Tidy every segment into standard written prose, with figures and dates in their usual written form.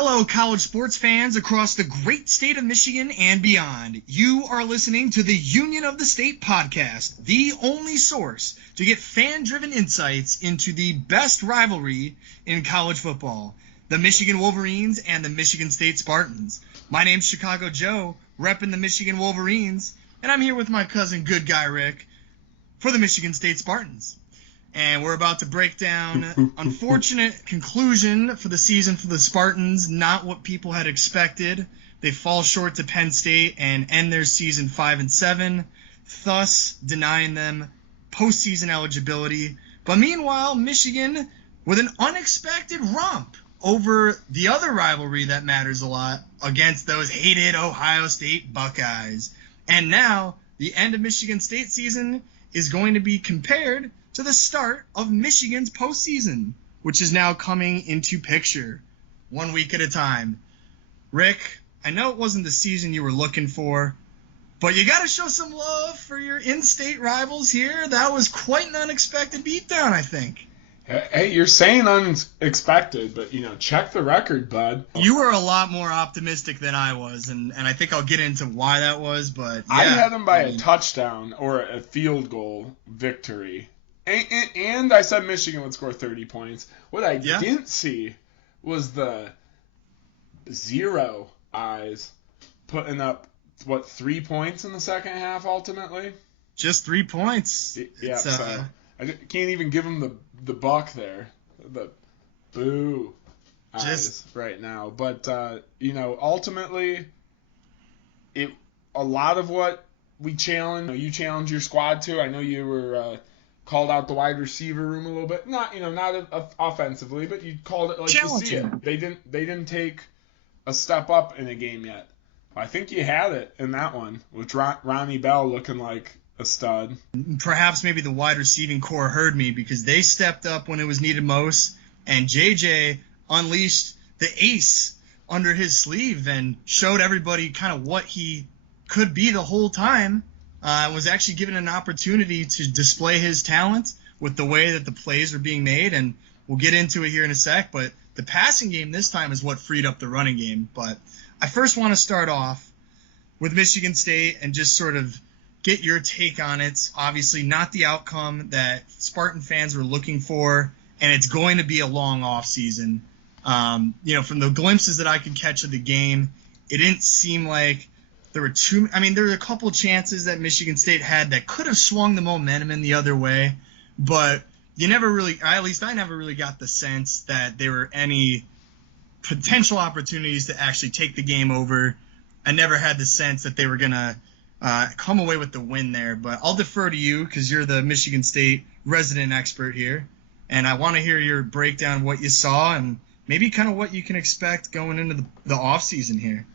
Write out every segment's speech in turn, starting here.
Hello, college sports fans across the great state of Michigan and beyond. You are listening to the Union of the State podcast, the only source to get fan-driven insights into the best rivalry in college football, the Michigan Wolverines and the Michigan State Spartans. My name's Chicago Joe, repping the Michigan Wolverines, and I'm here with my cousin Good Guy Rick for the Michigan State Spartans. And we're about to break down unfortunate conclusion for the season for the Spartans, not what people had expected. They fall short to Penn State and end their season 5-7, thus denying them postseason eligibility. But meanwhile, Michigan with an unexpected romp over the other rivalry that matters a lot against those hated Ohio State Buckeyes. And now the end of Michigan State season is going to be compared to the start of Michigan's postseason, which is now coming into picture 1 week at a time. Rick, I know it wasn't the season you were looking for, but you got to show some love for your in-state rivals here. That was quite an unexpected beatdown, I think. Hey, you're saying unexpected, but, check the record, bud. You were a lot more optimistic than I was, and I think I'll get into why that was, but yeah. I had them by a touchdown or a field goal victory. And I said Michigan would score 30 points. What I didn't see was the zero eyes putting up, 3 points in the second half ultimately? Just 3 points. Yeah, so I can't even give them the buck there. The boo eyes right now. But, ultimately, a lot of what we challenged, you challenged your squad to. I know you were called out the wide receiver room a little bit. Not offensively, but you called it like you see it. They didn't take a step up in a game yet. I think you had it in that one with Ronnie Bell looking like a stud. Perhaps maybe the wide receiving core heard me because they stepped up when it was needed most, and JJ unleashed the ace under his sleeve and showed everybody kind of what he could be the whole time. Was actually given an opportunity to display his talent with the way that the plays are being made, and we'll get into it here in a sec, but the passing game this time is what freed up the running game. But I first want to start off with Michigan State and just sort of get your take on it. Obviously not the outcome that Spartan fans were looking for, and it's going to be a long off season. From the glimpses that I could catch of the game, it didn't seem like there were a couple chances that Michigan State had that could have swung the momentum in the other way, but I never really got the sense that there were any potential opportunities to actually take the game over. I never had the sense that they were going to come away with the win there, but I'll defer to you because you're the Michigan State resident expert here, and I want to hear your breakdown of what you saw and maybe kind of what you can expect going into the offseason here.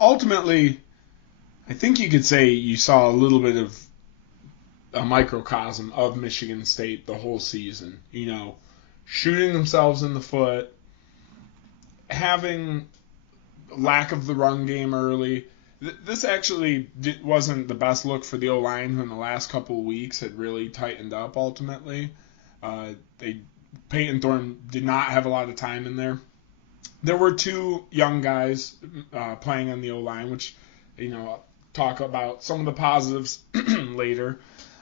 Ultimately, I think you could say you saw a little bit of a microcosm of Michigan State the whole season. Shooting themselves in the foot, having lack of the run game early. This actually wasn't the best look for the O-line who in the last couple of weeks had really tightened up ultimately. Peyton Thorne did not have a lot of time in there. There were two young guys playing on the O-line, which, I'll talk about some of the positives later.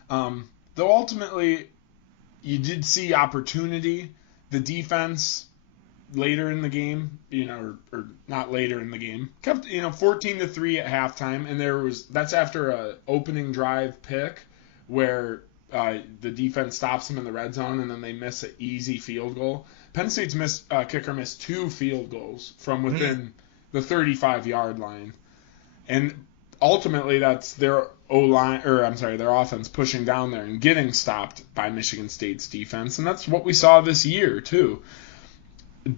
Though ultimately, you did see opportunity. The defense later in the game, or not later in the game, kept 14-3 at halftime, and that's after a opening drive pick where the defense stops them in the red zone, and then they miss an easy field goal. Penn State's kicker missed 2 field goals from within the 35-yard line, and ultimately that's their their offense pushing down there and getting stopped by Michigan State's defense, and that's what we saw this year too.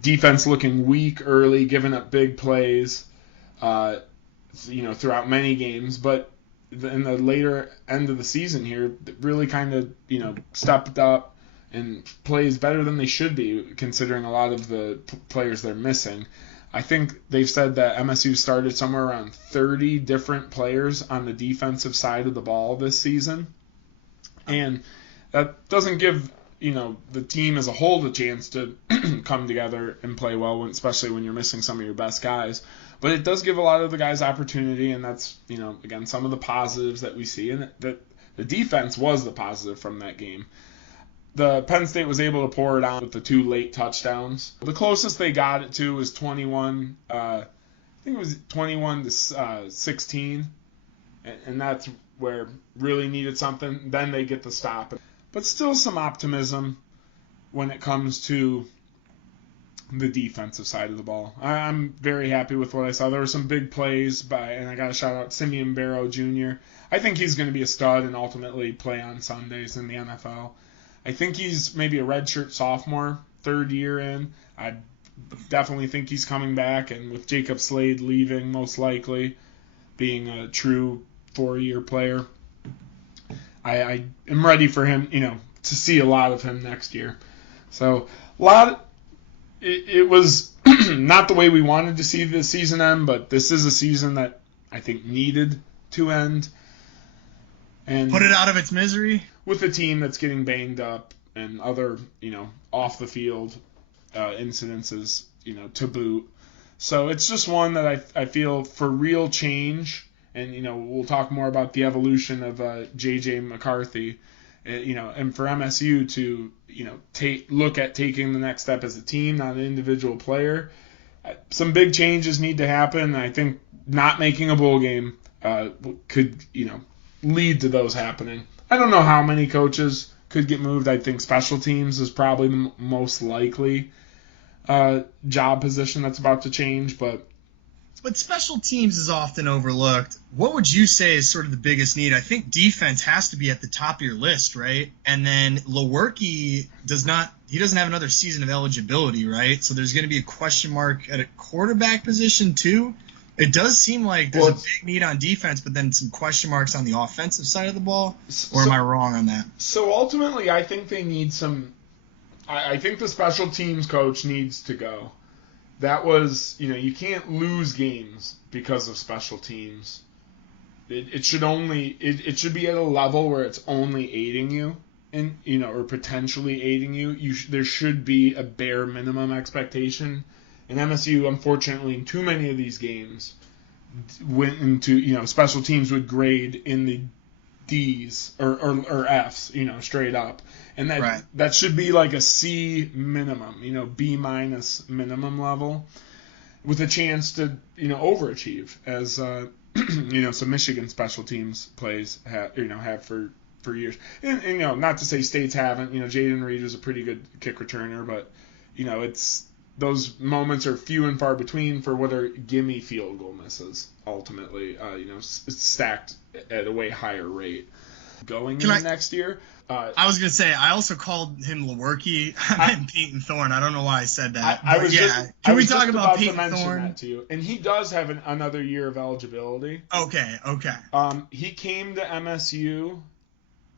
Defense looking weak early, giving up big plays, throughout many games, but in the later end of the season here, really kind of stepped up and plays better than they should be, considering a lot of the players they're missing. I think they've said that MSU started somewhere around 30 different players on the defensive side of the ball this season. And that doesn't give, the team as a whole the chance to come together and play well, especially when you're missing some of your best guys. But it does give a lot of the guys opportunity, and that's, again, some of the positives that we see. And that the defense was the positive from that game. The Penn State was able to pour it on with the 2 late touchdowns. The closest they got it to was 21. I think it was 21 to 16, and that's where really needed something. Then they get the stop. But still some optimism when it comes to the defensive side of the ball. I'm very happy with what I saw. There were some big plays and I got to shout out Simeon Barrow Jr. I think he's going to be a stud and ultimately play on Sundays in the NFL. I think he's maybe a redshirt sophomore, 3rd year in. I definitely think he's coming back, and with Jacob Slade leaving, most likely, being a true 4-year player, I am ready for him, to see a lot of him next year. So, it was not the way we wanted to see the season end, but this is a season that I think needed to end. And put it out of its misery. With a team that's getting banged up and other, off the field incidences, to boot. So it's just one that I feel for real change, and, we'll talk more about the evolution of J.J. McCarthy, and for MSU to, look at taking the next step as a team, not an individual player. Some big changes need to happen. I think not making a bowl game could, lead to those happening. I don't know how many coaches could get moved. I think special teams is probably the most likely job position that's about to change. But special teams is often overlooked. What would you say is sort of the biggest need? I think defense has to be at the top of your list, right? And then Lewerke doesn't have another season of eligibility, right? So there's going to be a question mark at a quarterback position too. It does seem like there's a big need on defense, but then some question marks on the offensive side of the ball. Or am I wrong on that? So ultimately, I think they need some. I think the special teams coach needs to go. That was, you can't lose games because of special teams. It should be at a level where it's only aiding you, and or potentially aiding you. There should be a bare minimum expectation. And MSU, unfortunately, in too many of these games, went into, special teams would grade in the D's or F's, straight up. And that should be like a C minimum, B minus minimum level, with a chance to, overachieve, as, some Michigan special teams plays have for years. And not to say States haven't. Jaden Reed was a pretty good kick returner, but, it's... Those moments are few and far between for what are gimme field goal misses, ultimately. It's stacked at a way higher rate. Going in next year. I was going to say, I also called him Lewerke. I meant Peyton Thorne. I don't know why I said that. Can we talk about Peyton Thorne? That to you. And he does have another year of eligibility. Okay. He came to MSU.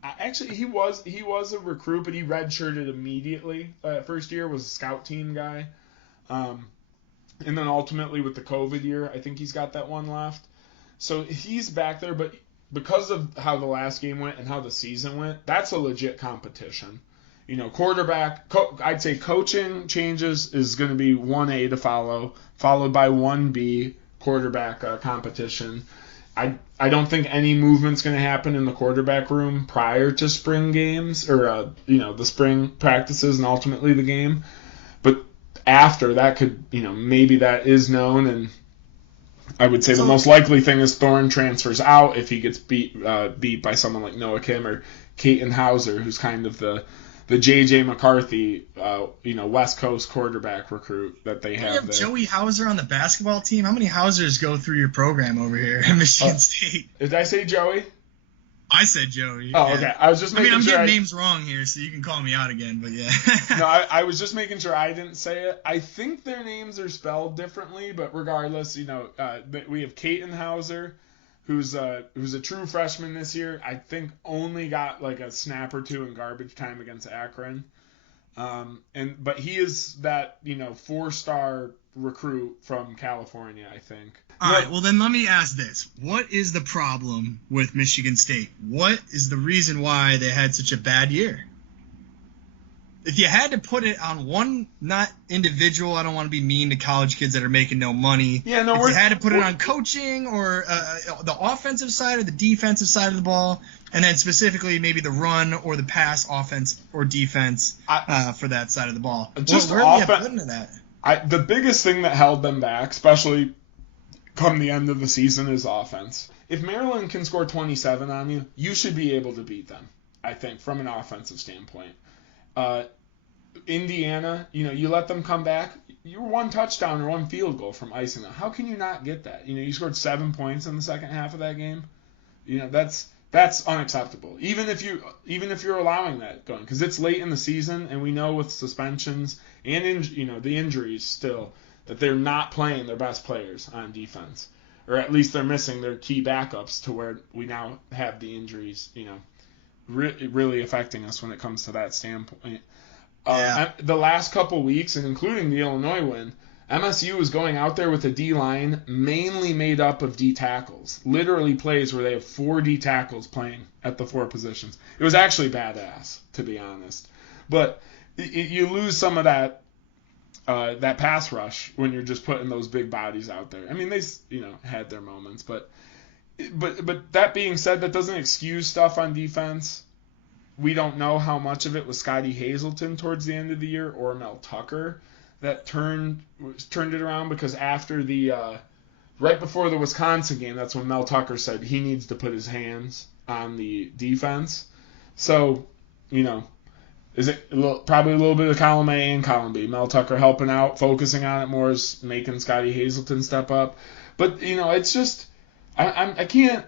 Actually, he was a recruit, but he redshirted immediately. First year was a scout team guy. And then ultimately with the COVID year, I think he's got that one left. So he's back there, but because of how the last game went and how the season went, that's a legit competition. Quarterback, I'd say coaching changes is going to be 1A to follow, followed by 1B, quarterback competition. I don't think any movement's going to happen in the quarterback room prior to spring games or, the spring practices and ultimately the game. But after that could, maybe that is known, and I would say the most likely thing is Thorne transfers out if he gets beat by someone like Noah Kim or Caton Hauser, who's kind of the J.J. McCarthy, West Coast quarterback recruit that they have. You have Joey Hauser on the basketball team. How many Hausers go through your program over here at Michigan State? Did I say Joey? I said Joey. Oh, okay. I was just making sure. I'm getting names wrong here, so you can call me out again, but yeah. No, I was just making sure I didn't say it. I think their names are spelled differently, but regardless, we have Caton Hauser, who's a true freshman this year. I think only got like a snap or two in garbage time against Akron. But he is that, 4-star recruit from California, I think. All right, well then let me ask this. What is the problem with Michigan State? What is the reason why they had such a bad year? if you had to put it on one, not individual, I don't want to be mean to college kids that are making no money. Yeah, no. If you had to put it on coaching or the offensive side or the defensive side of the ball, and then specifically maybe the run or the pass offense or defense for that side of the ball. Where do you put into that? The biggest thing that held them back, especially come the end of the season, is offense. If Maryland can score 27 on you, you should be able to beat them, I think, from an offensive standpoint. Indiana, you let them come back. You were one touchdown or one field goal from icing them. How can you not get that? You scored 7 points in the second half of that game. That's unacceptable. Even if you're allowing that going, because it's late in the season, and we know with suspensions and the injuries still that they're not playing their best players on defense, or at least they're missing their key backups to where we now have the injuries, really affecting us when it comes to that standpoint. The last couple weeks, and including the Illinois win, MSU is going out there with a D-line mainly made up of D tackles. Literally plays where they have 4 D tackles playing at the 4 positions. It was actually badass, to be honest. But you lose some of that pass rush when you're just putting those big bodies out there. I mean, they had their moments, but that being said, that doesn't excuse stuff on defense. We don't know how much of it was Scotty Hazelton towards the end of the year or Mel Tucker that turned it around, because after right before the Wisconsin game, that's when Mel Tucker said he needs to put his hands on the defense. So, is it probably a little bit of column A and column B? Mel Tucker helping out, focusing on it more, is making Scotty Hazelton step up. But, it's just, I can't.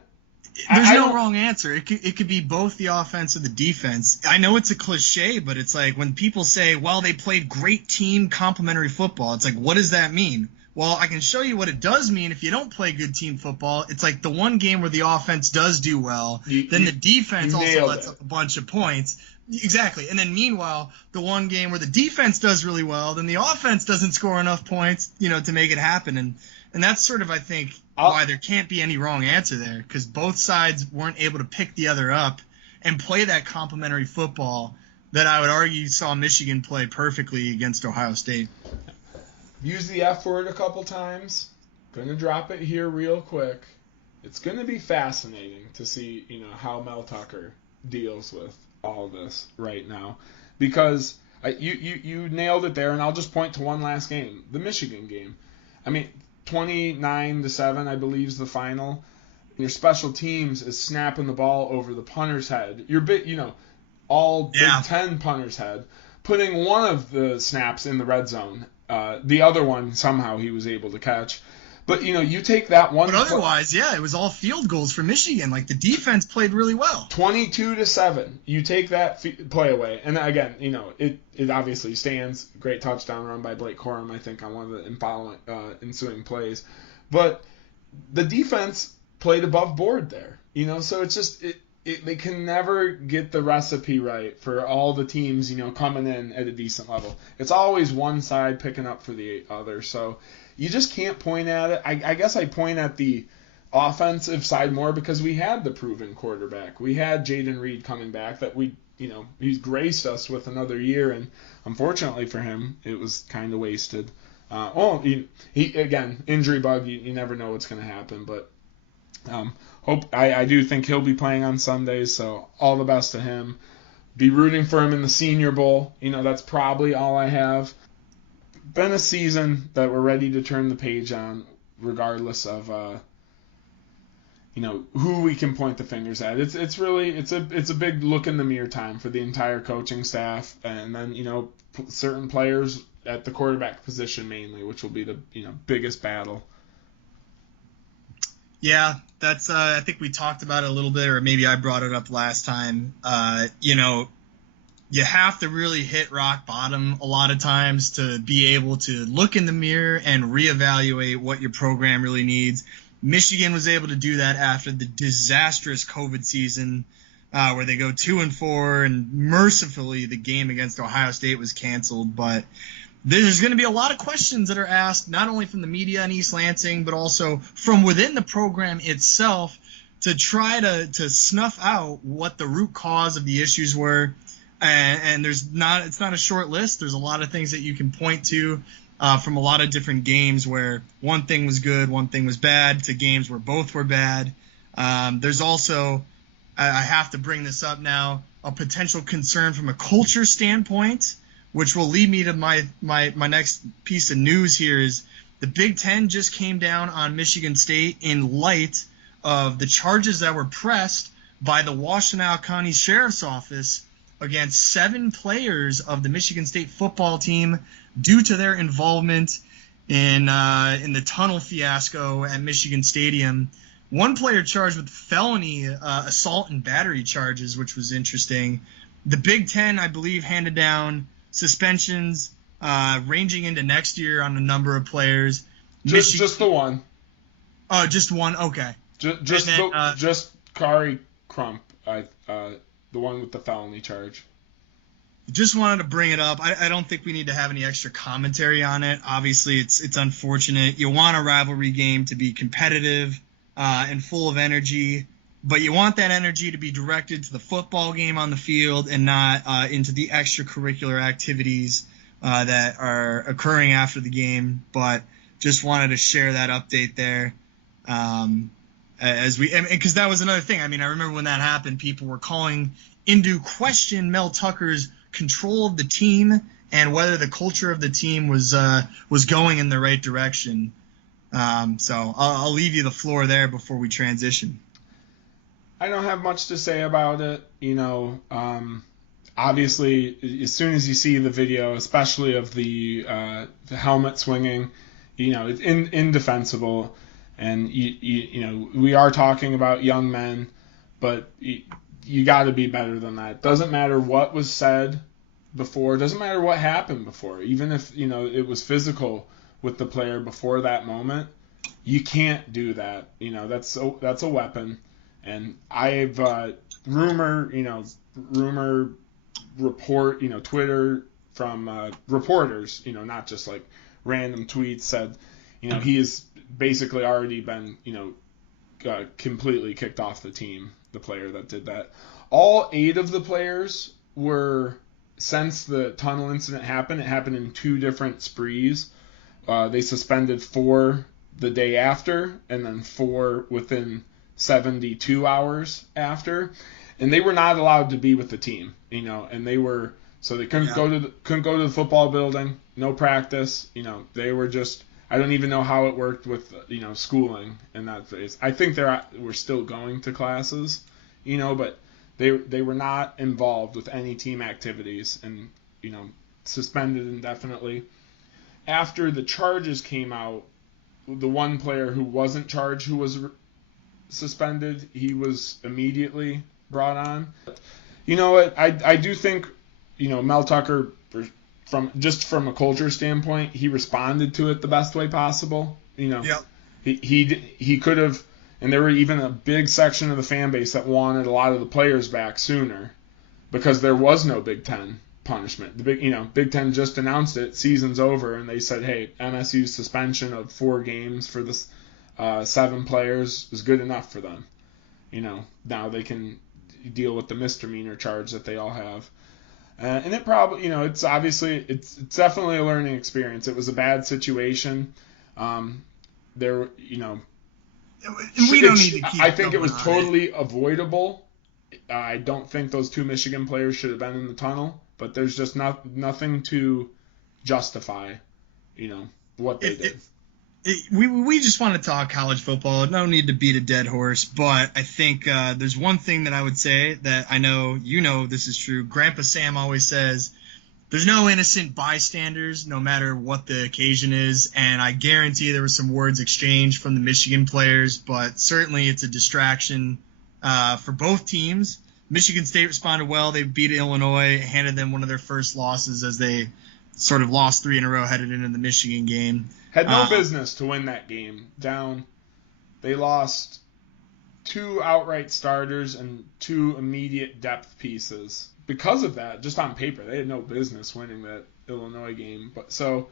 There's no wrong answer. It could be both the offense or the defense. I know it's a cliche, but it's like when people say, well, they played great team complementary football, it's like, what does that mean? Well, I can show you what it does mean if you don't play good team football. It's like the one game where the offense does do well, then the defense also lets up a bunch of points. Exactly. And then meanwhile, the one game where the defense does really well, then the offense doesn't score enough points, to make it happen. And that's sort of, I think, why there can't be any wrong answer there, because both sides weren't able to pick the other up and play that complementary football that I would argue saw Michigan play perfectly against Ohio State. Use the F word a couple times. Going to drop it here real quick. It's going to be fascinating to see, how Mel Tucker deals with all this right now, because you nailed it there, and I'll just point to one last game, the Michigan game. I mean, 29-7, I believe, is the final. Your special teams is snapping the ball over the punter's head. Your Big Ten punter's head, putting one of the snaps in the red zone. The other one somehow he was able to catch. But you take that one. But otherwise, it was all field goals for Michigan. Like, the defense played really well. 22-7. You take that play away, and again, it obviously stands. Great touchdown run by Blake Corum, I think, on one of the ensuing plays. But the defense played above board there. So it's just they can never get the recipe right for all the teams coming in at a decent level. It's always one side picking up for the other. So you just can't point at it. I guess I point at the offensive side more because we had the proven quarterback. We had Jaden Reed coming back that he's graced us with another year, and unfortunately for him, it was kind of wasted. He again, injury bug, you never know what's going to happen, but I do think he'll be playing on Sundays, so all the best to him. Be rooting for him in the Senior Bowl. That's probably all I have. Been a season that we're ready to turn the page on, regardless of who we can point the fingers at. It's a big look in the mirror time for the entire coaching staff, and then certain players at the quarterback position mainly, which will be the biggest battle. Yeah, that's I think we talked about it a little bit, or maybe I brought it up last time. You have to really hit rock bottom a lot of times to be able to look in the mirror and reevaluate what your program really needs. Michigan was able to do that after the disastrous COVID season where they go 2-4, and mercifully the game against Ohio State was canceled. But there's going to be a lot of questions that are asked, not only from the media in East Lansing, but also from within the program itself, to try to snuff out what the root cause of the issues were. and it's not a short list. There's a lot of things that you can point to from a lot of different games where one thing was good, one thing was bad, to games where both were bad. There's also, I have to bring this up now, a potential concern from a culture standpoint, which will lead me to my next piece of news here is the Big Ten just came down on Michigan State in light of the charges that were pressed by the Washtenaw County Sheriff's Office against 7 players of the Michigan State football team due to their involvement in the tunnel fiasco at Michigan Stadium. One player charged with felony assault and battery charges, which was interesting. The Big Ten, I believe, handed down suspensions ranging into next year on a number of players. Just the one. Oh, just one? Okay. Just Kari Crump, the one with the felony charge. Just wanted to bring it up. I don't think we need to have any extra commentary on it. Obviously, it's unfortunate. You want a rivalry game to be competitive and full of energy, but you want that energy to be directed to the football game on the field and not into the extracurricular activities that are occurring after the game. But just wanted to share that update there. Because that was another thing. I mean, I remember when that happened, people were calling into question Mel Tucker's control of the team and whether the culture of the team was going in the right direction. So I'll leave you the floor there before we transition. I don't have much to say about it. Obviously, as soon as you see the video, especially of the helmet swinging, it's indefensible. And we are talking about young men, but you got to be better than that. Doesn't matter what was said before. Doesn't matter what happened before. Even if it was physical with the player before that moment, you can't do that. That's a weapon. And I've rumor report, Twitter from reporters, not just like random tweets said, he has basically already been, completely kicked off the team, the player that did that. All 8 of the players were, since the tunnel incident happened, it happened in 2 different sprees. They suspended 4 the day after and then 4 within 72 hours after. And they were not allowed to be with the team, and they were, so they couldn't go to the football building, no practice, they were just, I don't even know how it worked with, schooling in that phase. I think we're still going to classes, but they were not involved with any team activities and, suspended indefinitely. After the charges came out, the one player who wasn't charged, who was suspended, he was immediately brought on. I do think, Mel Tucker, from a culture standpoint, he responded to it the best way possible. Yep. He could have, and there were even a big section of the fan base that wanted a lot of the players back sooner because there was no Big Ten punishment. The Big Ten just announced it, season's over, and they said, hey, MSU's suspension of 4 games for this 7 players is good enough for them. Now they can deal with the misdemeanor charge that they all have. And it probably, it's obviously, it's definitely a learning experience. It was a bad situation. We don't need to keep I think it was totally avoidable. I don't think those 2 Michigan players should have been in the tunnel, but there's just nothing to justify, what they did. We just want to talk college football. No need to beat a dead horse, but I think there's one thing that I would say that I know this is true. Grandpa Sam always says there's no innocent bystanders no matter what the occasion is, and I guarantee there were some words exchanged from the Michigan players, but certainly it's a distraction for both teams. Michigan State responded well. They beat Illinois, handed them one of their first losses as they sort of lost 3 in a row headed into the Michigan game. Had no business to win that game. Down, they lost 2 outright starters and 2 immediate depth pieces. Because of that, just on paper, they had no business winning that Illinois game. But so,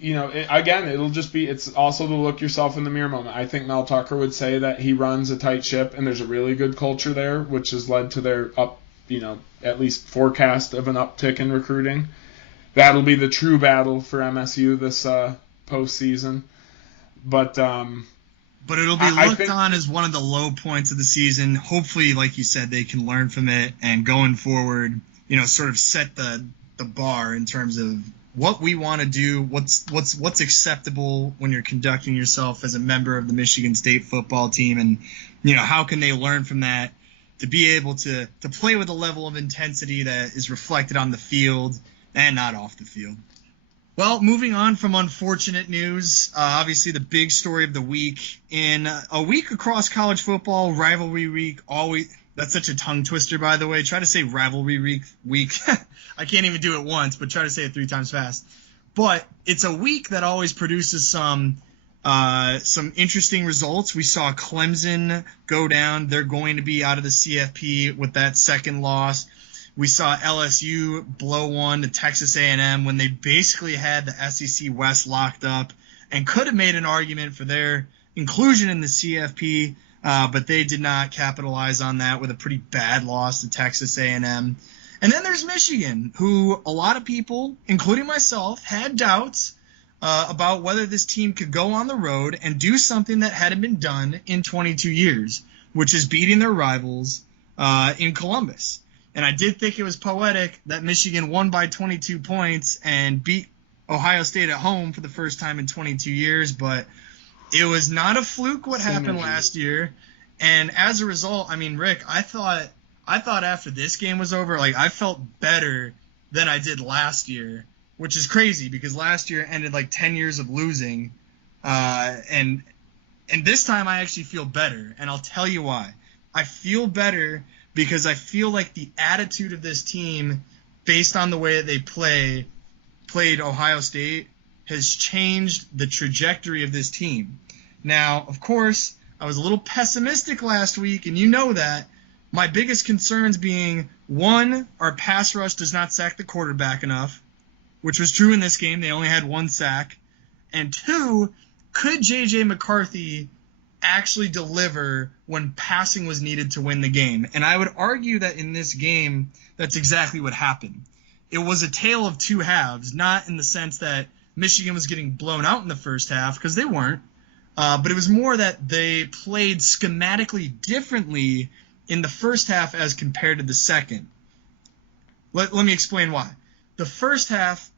it'll just be, it's also the look yourself in the mirror moment. I think Mel Tucker would say that he runs a tight ship and there's a really good culture there, which has led to their at least forecast of an uptick in recruiting. That'll be the true battle for MSU this postseason. But it'll be looked on as one of the low points of the season. Hopefully, like you said, they can learn from it and going forward, sort of set the bar in terms of what we want to do, what's acceptable when you're conducting yourself as a member of the Michigan State football team, and how can they learn from that to be able to play with a level of intensity that is reflected on the field and not off the field. Well, moving on from unfortunate news, obviously the big story of the week. In a week across college football, rivalry week, always – that's such a tongue twister, by the way. Try to say rivalry week. I can't even do it once, but try to say it 3 times fast. But it's a week that always produces some interesting results. We saw Clemson go down. They're going to be out of the CFP with that second loss. We saw LSU blow one to Texas A&M when they basically had the SEC West locked up and could have made an argument for their inclusion in the CFP, but they did not capitalize on that with a pretty bad loss to Texas A&M. And then there's Michigan, who a lot of people, including myself, had doubts about whether this team could go on the road and do something that hadn't been done in 22 years, which is beating their rivals in Columbus. And I did think it was poetic that Michigan won by 22 points and beat Ohio State at home for the first time in 22 years, but it was not a fluke what happened last year. And as a result, I mean, Rick, I thought after this game was over, I felt better than I did last year, which is crazy because last year ended 10 years of losing. And this time I actually feel better, and I'll tell you why. I feel better because I feel like the attitude of this team, based on the way that they played Ohio State, has changed the trajectory of this team. Now, of course, I was a little pessimistic last week, and you know that. My biggest concerns being, 1, our pass rush does not sack the quarterback enough, which was true in this game. They only had 1 sack. And 2, could J.J. McCarthy actually deliver when passing was needed to win the game? And I would argue that in this game, that's exactly what happened. It was a tale of 2 halves, not in the sense that Michigan was getting blown out in the first half, because they weren't, but it was more that they played schematically differently in the first half as compared to the second. Let me explain why. The first half,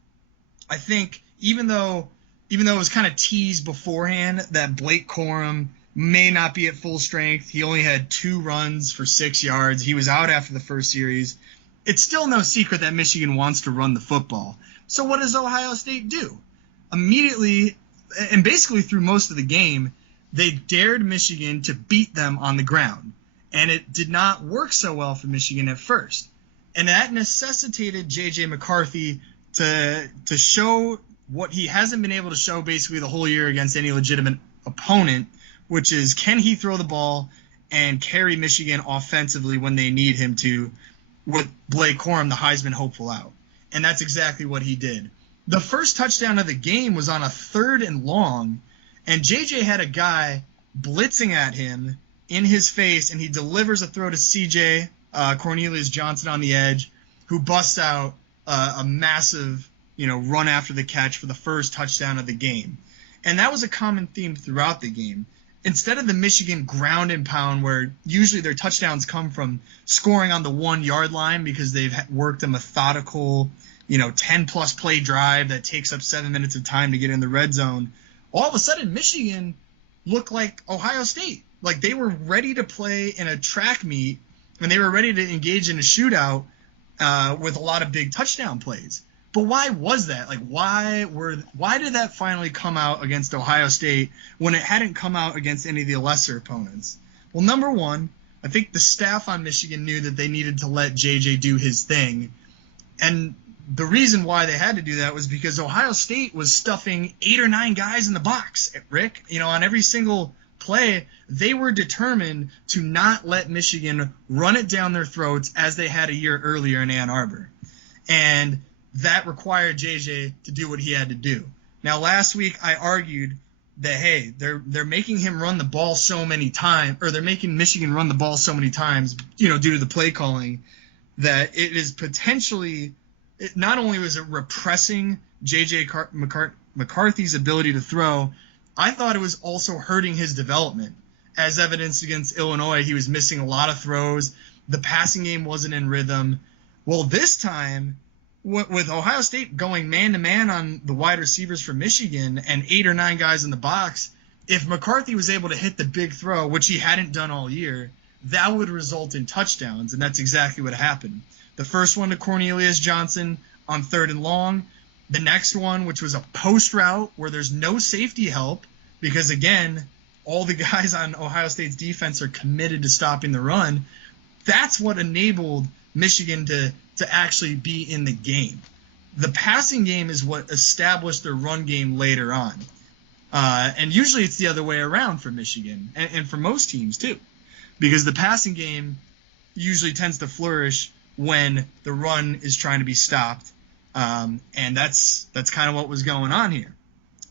I think, even though it was kind of teased beforehand that Blake Corum may not be at full strength, he only had 2 runs for 6 yards. He was out after the first series. It's still no secret that Michigan wants to run the football. So what does Ohio State do? Immediately, and basically through most of the game, they dared Michigan to beat them on the ground. And it did not work so well for Michigan at first. And that necessitated J.J. McCarthy to show what he hasn't been able to show basically the whole year against any legitimate opponent, which is, can he throw the ball and carry Michigan offensively when they need him to, with Blake Corum, the Heisman hopeful, out. And that's exactly what he did. The first touchdown of the game was on a 3rd and long, and J.J. had a guy blitzing at him in his face, and he delivers a throw to C.J. Cornelius Johnson on the edge, who busts out a massive, run after the catch for the first touchdown of the game. And that was a common theme throughout the game. Instead of the Michigan ground and pound, where usually their touchdowns come from scoring on the 1-yard line because they've worked a methodical, 10-plus play drive that takes up 7 minutes of time to get in the red zone, all of a sudden Michigan looked like Ohio State. Like they were ready to play in a track meet, and they were ready to engage in a shootout with a lot of big touchdown plays. But why was that? Like, why did that finally come out against Ohio State when it hadn't come out against any of the lesser opponents? Well, number one, I think the staff on Michigan knew that they needed to let JJ do his thing. And the reason why they had to do that was because Ohio State was stuffing 8 or 9 guys in the box, Rick. On every single play, they were determined to not let Michigan run it down their throats as they had a year earlier in Ann Arbor. And that required JJ to do what he had to do. Now, last week I argued that, hey, they're making him run the ball so many times, or they're making Michigan run the ball so many times, due to the play calling, that it is potentially, not only was it repressing J.J. McCarthy's ability to throw, I thought it was also hurting his development. As evidenced against Illinois, he was missing a lot of throws. The passing game wasn't in rhythm. Well, this time, with Ohio State going man-to-man on the wide receivers for Michigan and 8 or 9 guys in the box, if McCarthy was able to hit the big throw, which he hadn't done all year, that would result in touchdowns, and that's exactly what happened. The first one to Cornelius Johnson on 3rd and long. The next one, which was a post route where there's no safety help because, again, all the guys on Ohio State's defense are committed to stopping the run. That's what enabled Michigan to actually be in the game. The passing game is what established their run game later on. And usually it's the other way around for Michigan and for most teams too, because the passing game usually tends to flourish when the run is trying to be stopped. And that's kind of what was going on here.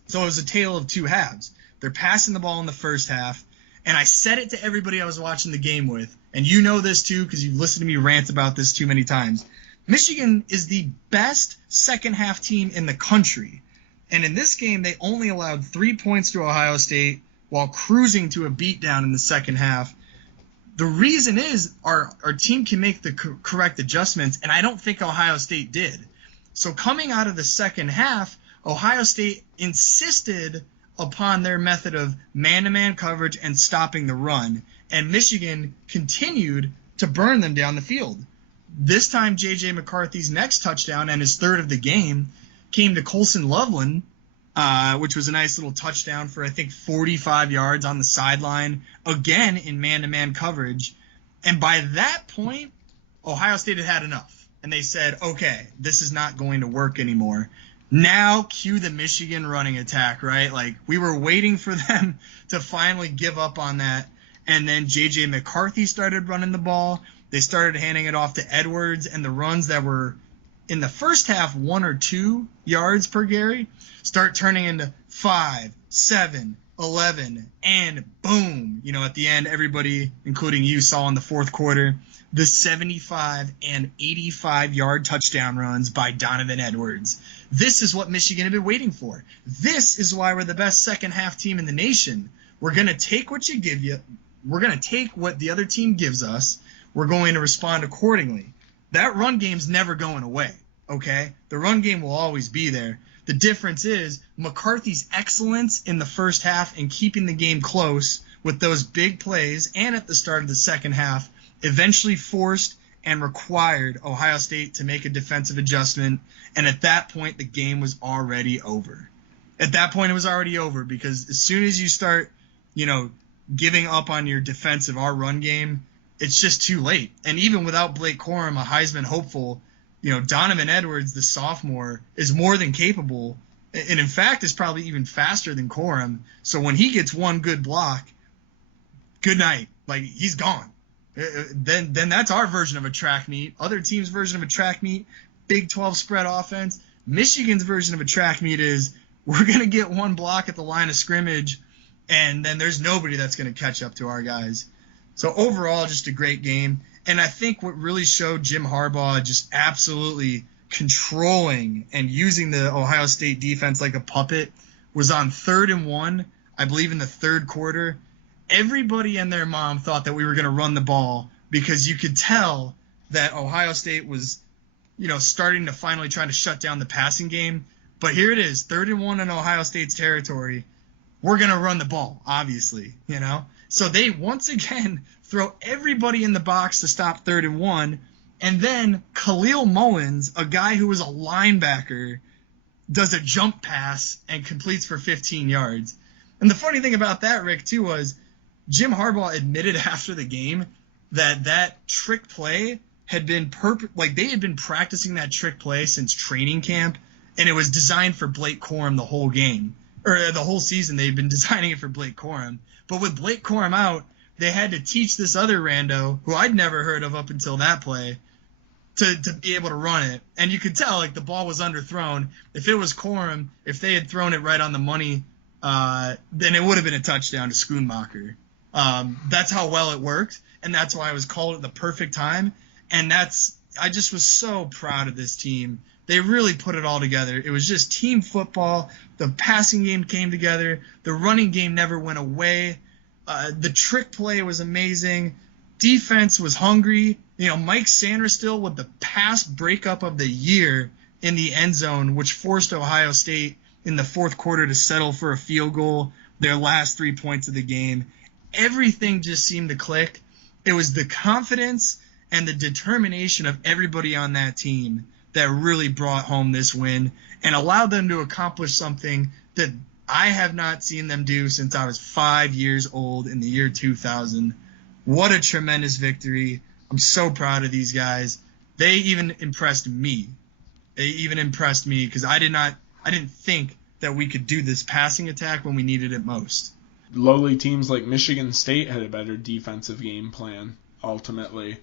So it was a tale of two halves. They're passing the ball in the first half, and I said it to everybody I was watching the game with, and you know this too because you've listened to me rant about this too many times. Michigan is the best second-half team in the country, and in this game they only allowed 3 points to Ohio State while cruising to a beatdown in the second half. The reason is our team can make the correct adjustments, and I don't think Ohio State did. So coming out of the second half, Ohio State insisted upon their method of man-to-man coverage and stopping the run, and Michigan continued to burn them down the field. This time, J.J. McCarthy's next touchdown and his third of the game came to Colson Loveland, which was a nice little touchdown for, I think, 45 yards on the sideline, again in man-to-man coverage. And by that point, Ohio State had had enough, and they said, okay, this is not going to work anymore. Now cue the Michigan running attack, right? Like, we were waiting for them to finally give up on that. And then J.J. McCarthy started running the ball. They started handing it off to Edwards, and the runs that were in the first half 1 or 2 yards per carry start turning into 5, 7, 11, and boom. You know, at the end, everybody, including you, saw in the fourth quarter the 75 and 85-yard touchdown runs by Donovan Edwards. This is what Michigan had been waiting for. This is why we're the best second-half team in the nation. We're going to take what you give you. We're going to take what the other team gives us. We're going to respond accordingly. That run game's never going away, okay? The run game will always be there. The difference is McCarthy's excellence in the first half and keeping the game close with those big plays and at the start of the second half eventually forced and required Ohio State to make a defensive adjustment, and at that point the game was already over. At that point it was already over because as soon as you start, giving up on your defensive, our run game, it's just too late. And even without Blake Corum, a Heisman hopeful, Donovan Edwards, the sophomore, is more than capable, and in fact is probably even faster than Corum. So when he gets one good block, good night. Like, he's gone. Then that's our version of a track meet. Other teams' version of a track meet, Big 12 spread offense. Michigan's version of a track meet is we're going to get one block at the line of scrimmage, and then there's nobody that's going to catch up to our guys. So overall, just a great game. And I think what really showed Jim Harbaugh just absolutely controlling and using the Ohio State defense like a puppet was on 3rd and 1, I believe in the third quarter. Everybody and their mom thought that we were going to run the ball because you could tell that Ohio State was, starting to finally try to shut down the passing game. But here it is, 3rd and 1 in Ohio State's territory. We're going to run the ball, obviously, So they once again throw everybody in the box to stop 3rd and 1. And then Khalil Mullins, a guy who was a linebacker, does a jump pass and completes for 15 yards. And the funny thing about that, Rick, too, was Jim Harbaugh admitted after the game that trick play had been they had been practicing that trick play since training camp, and it was designed for Blake Corum the whole game. Or the whole season they've been designing it for Blake Corum. But with Blake Corum out, they had to teach this other rando, who I'd never heard of up until that play, to be able to run it. And you could tell, the ball was underthrown. If it was Corum, if they had thrown it right on the money, then it would have been a touchdown to Schoonmaker. That's how well it worked, and that's why I was called at the perfect time. And that's I just was so proud of this team. They really put it all together. It was just team football. The passing game came together. The running game never went away. The trick play was amazing. Defense was hungry. Mike Sanderstill with the pass breakup of the year in the end zone, which forced Ohio State in the fourth quarter to settle for a field goal, their last 3 points of the game. Everything just seemed to click. It was the confidence and the determination of everybody on that team that really brought home this win and allowed them to accomplish something that I have not seen them do since I was 5 years old in the year 2000. What a tremendous victory. I'm so proud of these guys. They even impressed me. Because I didn't think that we could do this passing attack when we needed it most. Lowly teams like Michigan State had a better defensive game plan, ultimately.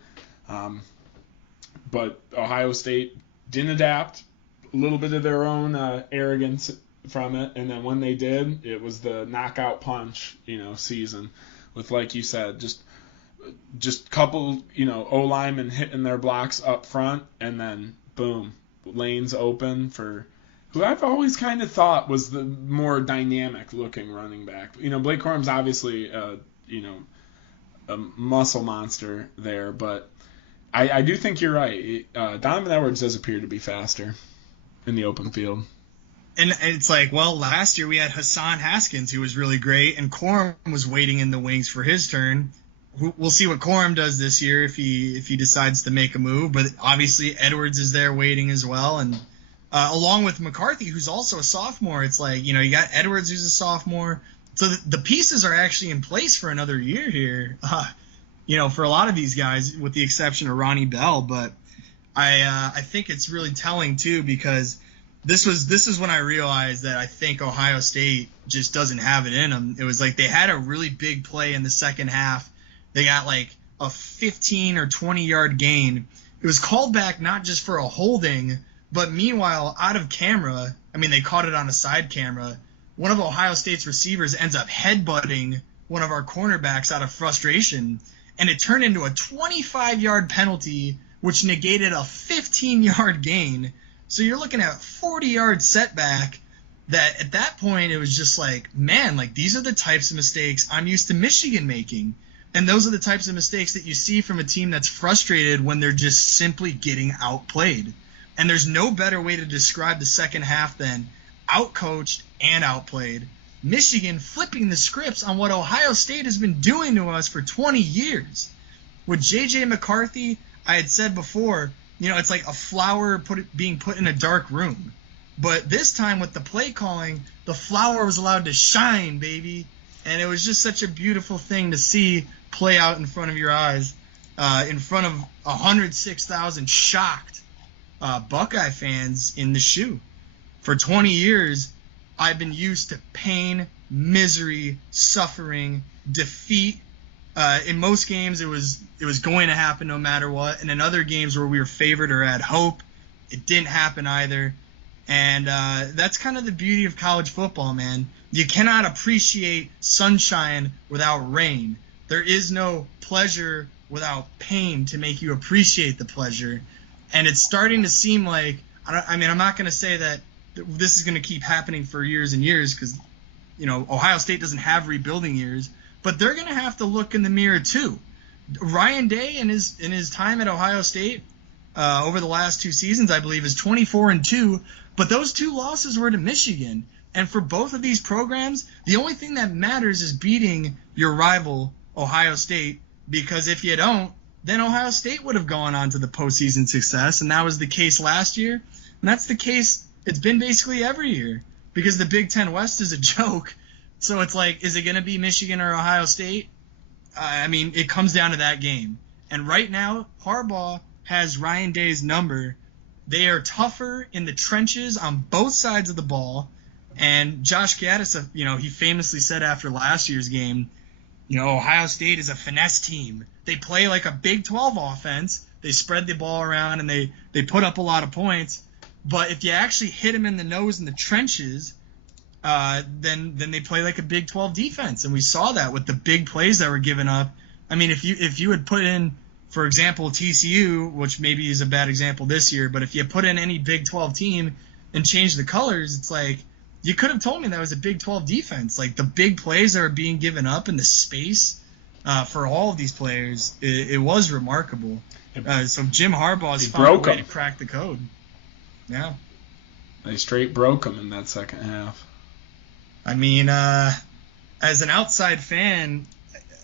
But Ohio State didn't adapt. A little bit of their own arrogance from it. And then when they did, it was the knockout punch, season. With, like you said, just couple, O-linemen hitting their blocks up front. And then, boom, lanes open for who I've always kind of thought was the more dynamic-looking running back. Blake Corum's obviously, a muscle monster there, but I do think you're right. Donovan Edwards does appear to be faster in the open field. And it's like, well, last year we had Hassan Haskins, who was really great, and Corum was waiting in the wings for his turn. We'll see what Corum does this year if he decides to make a move, but obviously Edwards is there waiting as well, and along with McCarthy, who's also a sophomore. It's like, you got Edwards, who's a sophomore. So the pieces are actually in place for another year here, for a lot of these guys, with the exception of Ronnie Bell. But I think it's really telling, too, because this is when I realized that I think Ohio State just doesn't have it in them. It was like they had a really big play in the second half. They got like a 15 or 20-yard gain. It was called back not just for a holding, but meanwhile, out of camera, they caught it on a side camera, one of Ohio State's receivers ends up headbutting one of our cornerbacks out of frustration, and it turned into a 25-yard penalty, which negated a 15-yard gain. So you're looking at a 40-yard setback that at that point it was just like, man, like these are the types of mistakes I'm used to Michigan making. And those are the types of mistakes that you see from a team that's frustrated when they're just simply getting outplayed. And there's no better way to describe the second half than outcoached and outplayed. Michigan flipping the scripts on what Ohio State has been doing to us for 20 years. With J.J. McCarthy, I had said before, it's like a flower being put in a dark room. But this time with the play calling, the flower was allowed to shine, baby. And it was just such a beautiful thing to see play out in front of your eyes, in front of 106,000 shocked Buckeye fans in the shoe. For 20 years, I've been used to pain, misery, suffering, defeat. In most games, it was going to happen no matter what. And in other games where we were favored or had hope, it didn't happen either. And that's kind of the beauty of college football, man. You cannot appreciate sunshine without rain. There is no pleasure without pain to make you appreciate the pleasure. And it's starting to seem like, I'm not going to say that this is going to keep happening for years and years because, Ohio State doesn't have rebuilding years, but they're going to have to look in the mirror too. Ryan Day in his time at Ohio State over the last 2 seasons, I believe, is 24-2, but those 2 losses were to Michigan. And for both of these programs, the only thing that matters is beating your rival, Ohio State, because if you don't, then Ohio State would have gone on to the postseason success, and that was the case last year. And that's the case it's been basically every year because the Big Ten West is a joke. So it's like, is it going to be Michigan or Ohio State? It comes down to that game. And right now, Harbaugh has Ryan Day's number. They are tougher in the trenches on both sides of the ball. And Josh Gaddis, he famously said after last year's game, Ohio State is a finesse team. They play like a Big 12 offense. They spread the ball around and they put up a lot of points. But if you actually hit them in the nose in the trenches, then they play like a Big 12 defense. And we saw that with the big plays that were given up. If you had put in for example, TCU, which maybe is a bad example this year, but if you put in any Big 12 team and change the colors, it's like you could have told me that was a Big 12 defense. Like the big plays that are being given up and the space for all of these players, it was remarkable. So Jim Harbaugh's found a way to crack the code. Yeah. They straight broke them in that second half. I mean, as an outside fan,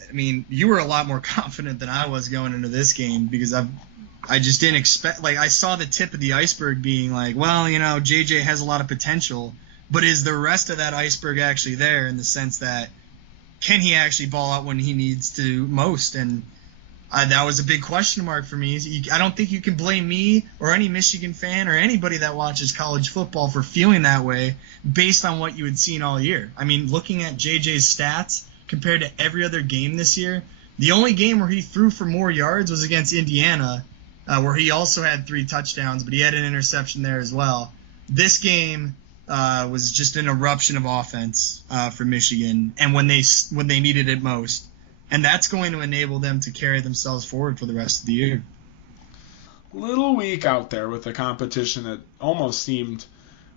I mean, you were a lot more confident than I was going into this game because I just didn't expect – like I saw the tip of the iceberg being like, well, you know, JJ has a lot of potential, but is the rest of that iceberg actually there in the sense that can he actually ball out when he needs to most? And that was a big question mark for me. I don't think you can blame me or any Michigan fan or anybody that watches college football for feeling that way based on what you had seen all year. I mean, looking at JJ's stats compared to every other game this year, the only game where he threw for more yards was against Indiana, where he also had 3 touchdowns, but he had an interception there as well. This game was just an eruption of offense for Michigan, and when they needed it most. And that's going to enable them to carry themselves forward for the rest of the year. Little weak out there with a competition that almost seemed,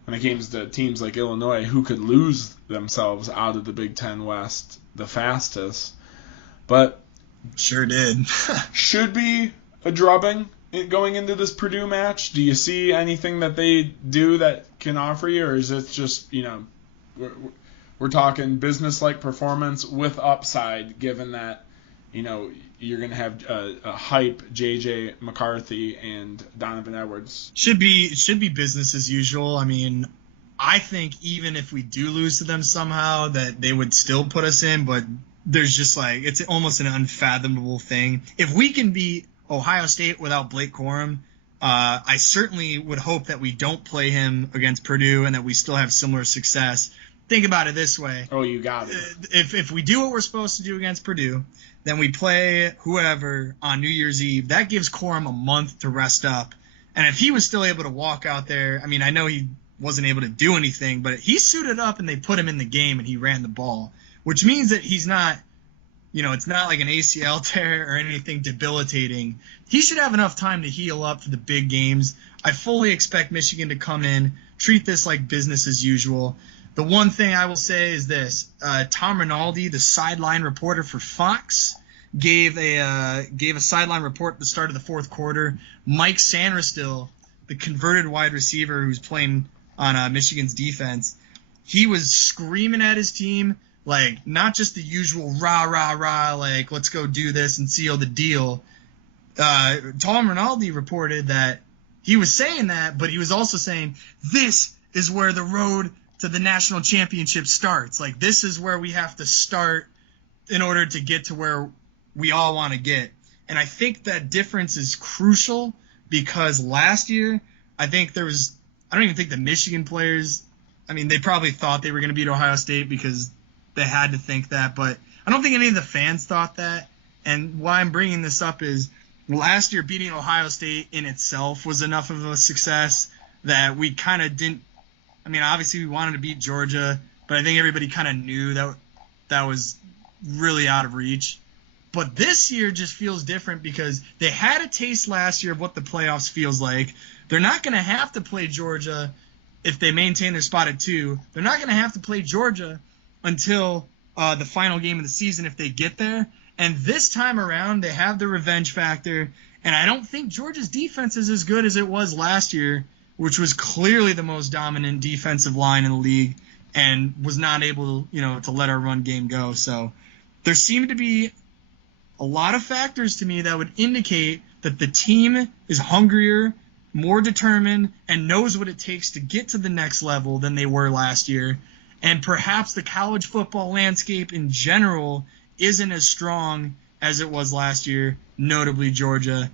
when it came to teams like Illinois, who could lose themselves out of the Big Ten West the fastest. But sure did. Should be a drubbing going into this Purdue match. Do you see anything that they do that can offer you, or is it just, you know, we're talking business-like performance with upside, given that, you know, you're going to have a hype J.J. McCarthy and Donovan Edwards? Should be business as usual. I mean, I think even if we do lose to them somehow, that they would still put us in, but there's just like, it's almost an unfathomable thing. If we can beat Ohio State without Blake Corum, I certainly would hope that we don't play him against Purdue and that we still have similar success. Think about it this way. Oh, you got it. If we do what we're supposed to do against Purdue, then we play whoever on New Year's Eve. That gives Corum a month to rest up. And if he was still able to walk out there, I mean, I know he wasn't able to do anything, but he suited up and they put him in the game and he ran the ball, which means that he's not, you know, it's not like an ACL tear or anything debilitating. He should have enough time to heal up for the big games. I fully expect Michigan to come in, treat this like business as usual. The one thing I will say is this. Tom Rinaldi, the sideline reporter for Fox, gave a sideline report at the start of the fourth quarter. Mike Sanderstill, the converted wide receiver who's playing on Michigan's defense, he was screaming at his team, like not just the usual rah, rah, rah, like let's go do this and seal the deal. Tom Rinaldi reported that he was saying that, but he was also saying this is where the road to the national championship starts. Like, this is where we have to start in order to get to where we all want to get. And I think that difference is crucial because last year, I don't even think the Michigan players, I mean, they probably thought they were going to beat Ohio State because they had to think that, but I don't think any of the fans thought that. And why I'm bringing this up is last year beating Ohio State in itself was enough of a success that we kind of didn't. I mean, obviously we wanted to beat Georgia, but I think everybody kind of knew that was really out of reach. But this year just feels different because they had a taste last year of what the playoffs feels like. They're not going to have to play Georgia if they maintain their spot at 2. They're not going to have to play Georgia until the final game of the season if they get there. And this time around, they have the revenge factor. And I don't think Georgia's defense is as good as it was last year, which was clearly the most dominant defensive line in the league and was not able, to let our run game go. So there seemed to be a lot of factors to me that would indicate that the team is hungrier, more determined, and knows what it takes to get to the next level than they were last year. And perhaps the college football landscape in general isn't as strong as it was last year, notably Georgia,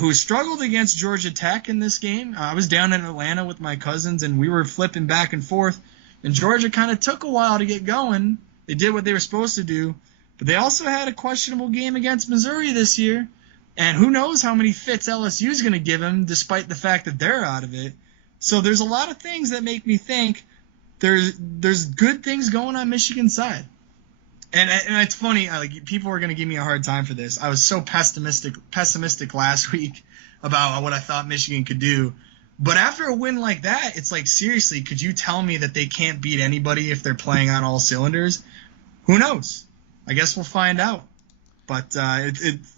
who struggled against Georgia Tech in this game. I was down in Atlanta with my cousins, and we were flipping back and forth. And Georgia kind of took a while to get going. They did what they were supposed to do. But they also had a questionable game against Missouri this year. And who knows how many fits LSU is going to give them, despite the fact that they're out of it. So there's a lot of things that make me think there's good things going on Michigan's side. And it's funny, like people are going to give me a hard time for this. I was so pessimistic last week about what I thought Michigan could do. But after a win like that, it's like, seriously, could you tell me that they can't beat anybody if they're playing on all cylinders? Who knows? I guess we'll find out. But,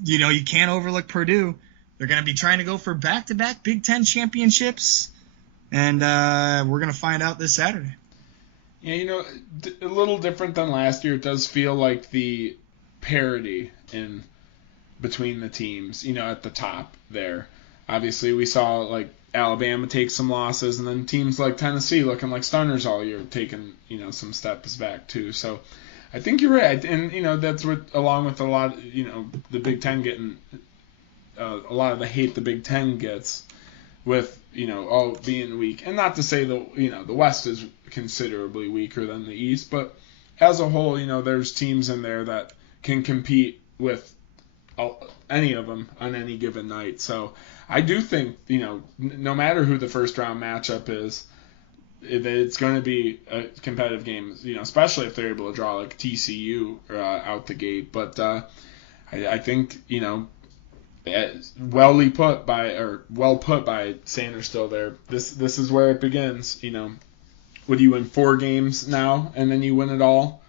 you can't overlook Purdue. They're going to be trying to go for back-to-back Big Ten championships. And we're going to find out this Saturday. Yeah, a little different than last year. It does feel like the parity in between the teams, at the top there. Obviously, we saw, like, Alabama take some losses, and then teams like Tennessee looking like stunners all year taking, some steps back too. So I think you're right. And, that's what, along with a lot, the Big Ten getting a lot of the hate the Big Ten gets with, being weak. And not to say the West is considerably weaker than the East, but as a whole, there's teams in there that can compete with any of them on any given night. So I do think, no matter who the first round matchup is, it's going to be a competitive game, especially if they're able to draw like TCU out the gate. But I think, well put by Sanders still there. This is where it begins. Would you win 4 games now and then you win it all?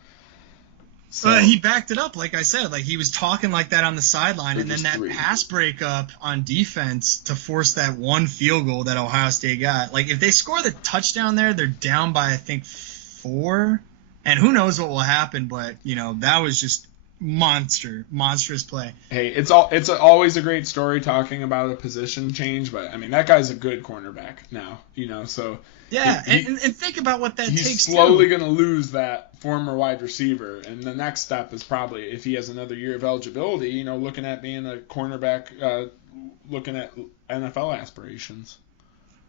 So he backed it up, like I said. Like, he was talking like that on the sideline, and then that pass breakup on defense to force that one field goal that Ohio State got. Like, if they score the touchdown there, they're down by, I think, 4. And who knows what will happen, but, that was just monstrous play. Hey, it's always a great story talking about a position change, but, I mean, that guy's a good cornerback now, so... Yeah, and think about what that takes, he's slowly going to lose that former wide receiver, and the next step is probably, if he has another year of eligibility, looking at being a cornerback, looking at NFL aspirations.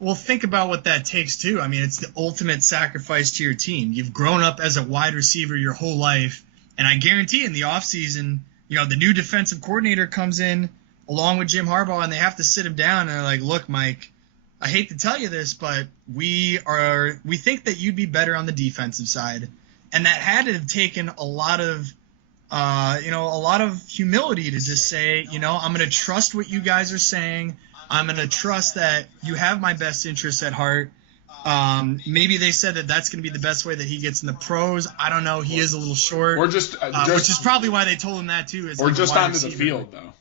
Well, think about what that takes, too. I mean, it's the ultimate sacrifice to your team. You've grown up as a wide receiver your whole life, and I guarantee in the offseason, the new defensive coordinator comes in along with Jim Harbaugh, and they have to sit him down, and they're like, look, Mike, I hate to tell you this, but we think that you'd be better on the defensive side, and that had to have taken a lot of humility to just say, I'm going to trust what you guys are saying. I'm going to trust that you have my best interests at heart. Maybe they said that that's going to be the best way that he gets in the pros. I don't know. He is a little short, or just which is probably why they told him that too. Is or like just onto the field, though.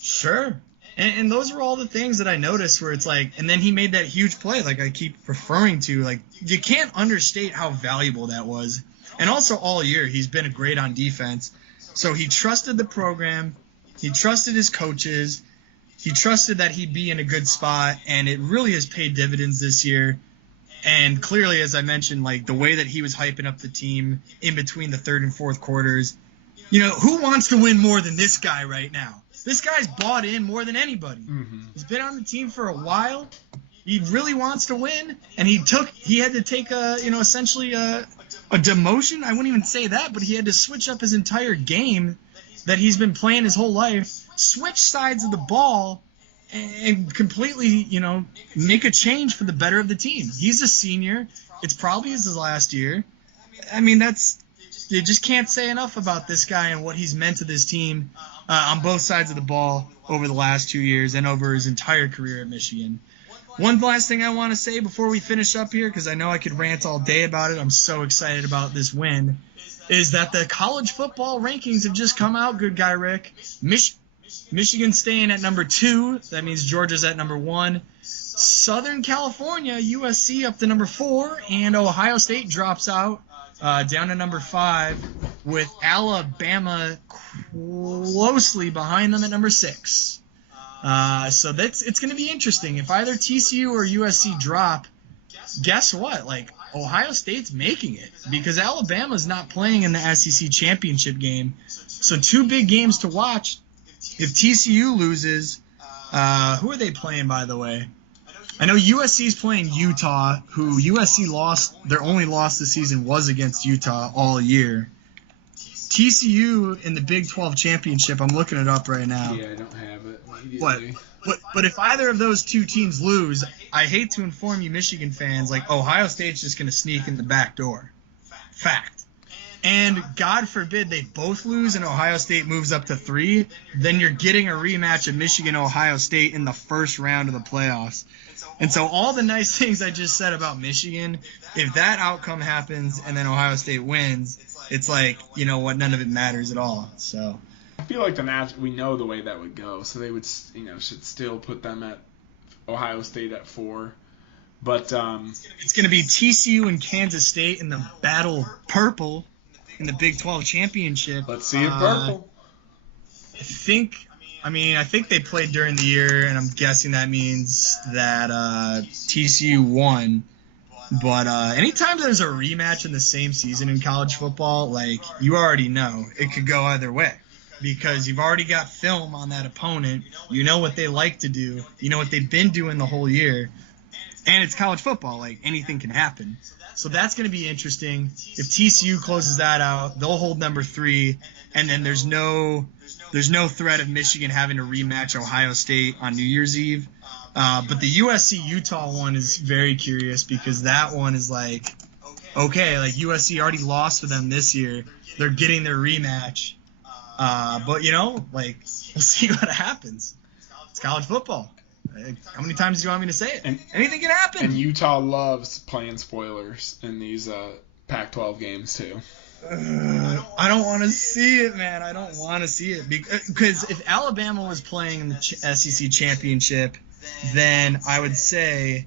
Sure. And those are all the things that I noticed where it's like, and then he made that huge play, like I keep referring to. Like, you can't understate how valuable that was. And also all year, he's been great on defense. So he trusted the program. He trusted his coaches. He trusted that he'd be in a good spot. And it really has paid dividends this year. And clearly, as I mentioned, like the way that he was hyping up the team in between the third and fourth quarters, who wants to win more than this guy right now? This guy's bought in more than anybody. Mm-hmm. He's been on the team for a while. He really wants to win, and he had to take essentially a demotion. I wouldn't even say that, but he had to switch up his entire game that he's been playing his whole life, switch sides of the ball, and completely, make a change for the better of the team. He's a senior. It's probably his last year. I mean, you just can't say enough about this guy and what he's meant to this team on both sides of the ball over the last 2 years and over his entire career at Michigan. One last thing I want to say before we finish up here, because I know I could rant all day about it. I'm so excited about this win, is that the college football rankings have just come out, good guy Rick. Michigan staying at number 2. That means Georgia's at number 1. Southern California, USC up to number 4, and Ohio State drops out down to number 5, with Alabama closely behind them at number 6. So it's going to be interesting. If either TCU or USC drop, guess what? Like, Ohio State's making it because Alabama's not playing in the SEC championship game. So 2 big games to watch. If TCU loses, who are they playing, by the way? I know USC's playing Utah, who USC lost. Their only loss this season was against Utah all year. TCU in the Big 12 championship, I'm looking it up right now. Yeah, I don't have it. But if either of those 2 teams lose, I hate to inform you Michigan fans, like Ohio State's just going to sneak in the back door. Fact. and God forbid they both lose and Ohio State moves up to 3, then you're getting a rematch of Michigan-Ohio State in the first round of the playoffs. And so all the nice things I just said about Michigan, if that outcome happens and then Ohio State wins, it's like, you know what, none of it matters at all. So I feel like we know the way that would go, so they would, should still put them at Ohio State at 4. But it's going to be TCU and Kansas State in the Battle Purple in the Big 12 Championship. Let's see it purple. I think they played during the year, and I'm guessing that means that TCU won. But anytime there's a rematch in the same season in college football, like, you already know it could go either way because you've already got film on that opponent. You know what they like to do. You know what they've been doing the whole year. And it's college football. Like, anything can happen. So that's going to be interesting. If TCU closes that out, they'll hold number 3, and then there's no threat of Michigan having to rematch Ohio State on New Year's Eve. But the USC-Utah one is very curious because that one is like, okay, like USC already lost to them this year. They're getting their rematch. But, we'll see what happens. It's college football. How many times do you want me to say it? Anything can happen. And Utah loves playing spoilers in these Pac-12 games, too. I don't want to see it, man. I don't want to see it. Because if Alabama was playing in the SEC championship, then I would say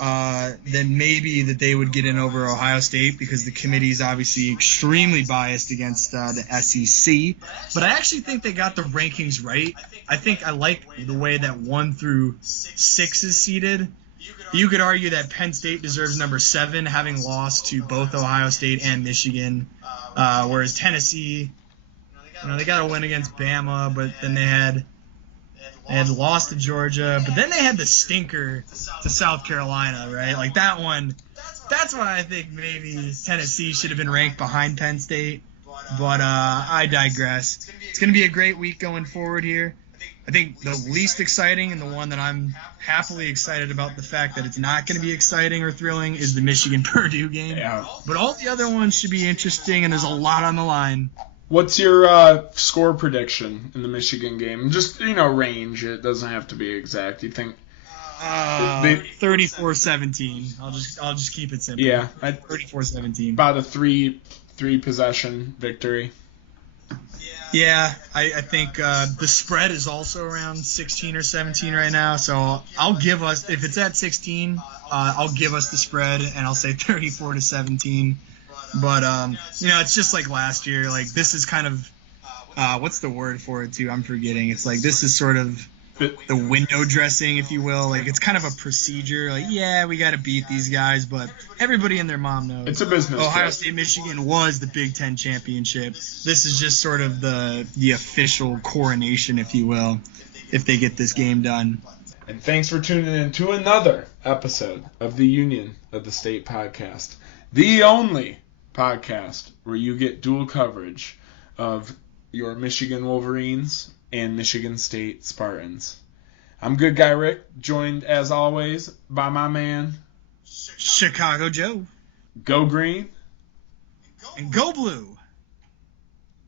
then maybe that they would get in over Ohio State because the committee is obviously extremely biased against the SEC. But I actually think they got the rankings right. I think I like the way that 1 through 6 is seeded. You could argue that Penn State deserves number 7, having lost to both Ohio State and Michigan, whereas Tennessee, they got a win against Bama, but then they had lost to Georgia, but then they had the stinker to South Carolina, right? Like that one, that's why I think maybe Tennessee should have been ranked behind Penn State. But I digress. It's going to be a great week going forward here. I think the least exciting and the one that I'm happily excited about the fact that it's not going to be exciting or thrilling is the Michigan-Purdue game. Yeah. But all the other ones should be interesting, and there's a lot on the line. What's your score prediction in the Michigan game? Just, range. It doesn't have to be exact. You think 34-17. I'll just keep it simple. Yeah. 34-17. About a three possession victory. Yeah, I think the spread is also around 16 or 17 right now, so I'll give us, if it's at 16, I'll give us the spread, and I'll say 34-17. But, it's just like last year. Like, this is kind of, what's the word for it, too? I'm forgetting. It's like this is sort of the window dressing, if you will. Like, it's kind of a procedure. Like, yeah, we got to beat these guys, but everybody and their mom knows. It's a business. Ohio State, Michigan was the Big Ten championship. This is just sort of the official coronation, if you will, if they get this game done. And thanks for tuning in to another episode of the Union of the State podcast. The only podcast where you get dual coverage of your Michigan Wolverines and Michigan State Spartans. I'm Good Guy Rick, joined as always by my man Chicago Joe. Go Green and Go Blue.